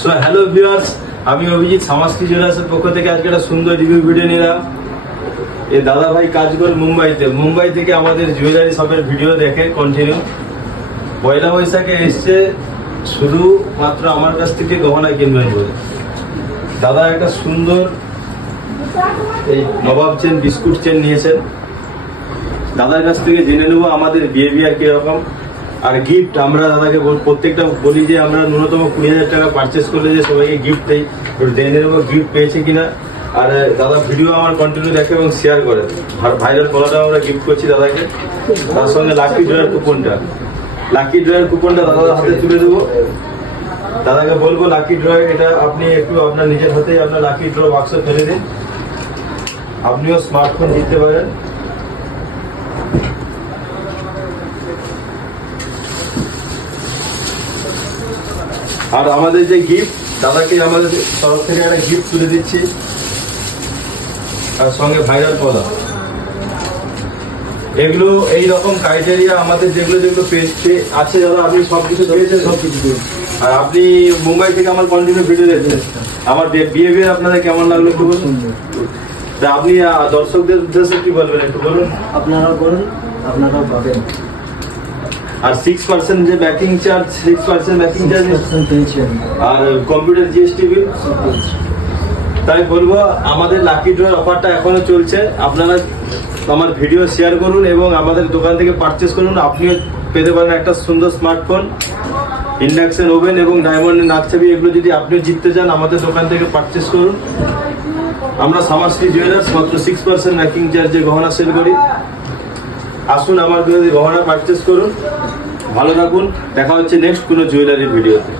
So hello viewers, আমি অভিজিৎ সামাস্কি জুয়েলার্সের পক্ষ থেকে আজকে একটা সুন্দর রিভিউ ভিডিও নিলাম। এই দাদা ভাই কাজ করে মুম্বাই থেকে আমাদের জুয়েলারি শপের ভিডিও দেখে কন্টিনিউ। পয়লা বৈশাখে এসছে শুধুমাত্র আমার কাছ থেকে গহনা কিনবেন বলে। দাদা একটা সুন্দর এই নবাব চেন বিস্কুট চেন নিয়েছেন। দাদার কাছ থেকে জেনে নেবো আমাদের বিহেভিয়ার কিরকম। আর গিফট আমরা দাদাকে প্রত্যেকটা বলি যে আমরা ন্যূনতম 20,000 টাকা পারচেস করলে যে সবাইকে গিফট দেই, জেনে নেবো গিফট পেয়েছে কিনা। আর দাদা ভিডিও আমার কন্টিনিউ দেখে এবং শেয়ার করে। আর ভাইরাল কলাটা আমরা গিফট করছি দাদাকে, তার সঙ্গে লাকি ড্রয়ের কুপনটা দাদার হাতে তুলে দেবো। দাদাকে বলবো লাকি ড্র এটা আপনি একটু আপনার নিজের হাতেই আপনার লাকি ড্র বাক্স ফেলে দিন, আপনিও স্মার্টফোন জিততে পারেন। আর আমাদের যে গিফট, দাদাকে আমাদের তরফ থেকে একটা গিফট তুলে দিচ্ছি, আর সঙ্গে ভাইরাল কলা। এগুলো এইরকম ক্রাইটেরিয়া আমাদের যেগুলো আছে দাদা, আপনি সবকিছু দিয়েছেন, সবকিছু দিয়ে। আর আপনি মুম্বাই থেকে আমার কন্টিনিউ ভিডিও দেখছেন, আমার বিহেভিয়ার আপনাদের কেমন লাগলো একটু বলুন। আপনি দর্শকদের উদ্দেশ্যে কি বলবেন একটু বলুন। আপনারা বলুন, আপনারাও পাবেন। আর 6% যে ব্যাকিং চার্জ, 6% ব্যাকিং চার্জ পেয়েছেন, আর কম্পিউটার জিএসটি বিল। তাই বলবো আমাদের লাকি ড্রয়ের অফারটা এখনো চলছে। আপনারা আমার ভিডিও শেয়ার করুন এবং আমাদের দোকান থেকে পারচেস করুন। আপনিও পেতে পারেন একটা সুন্দর স্মার্টফোন, ইন্ডাকশন ওভেন এবং ডায়মন্ডের নাকছাবি। এগুলো যদি আপনি জিততে চান আমাদের দোকান থেকে পারচেস করুন। আমরা সামাস্কি জুয়েলার্স মাত্র 6% ব্যাকিং চার্জে গহনা সেল করি। আসুন আমার গহনা পারচেস করুন। ভালো থাকুন, দেখা হচ্ছে নেক্সট কোনো জুয়েলারি ভিডিওতে।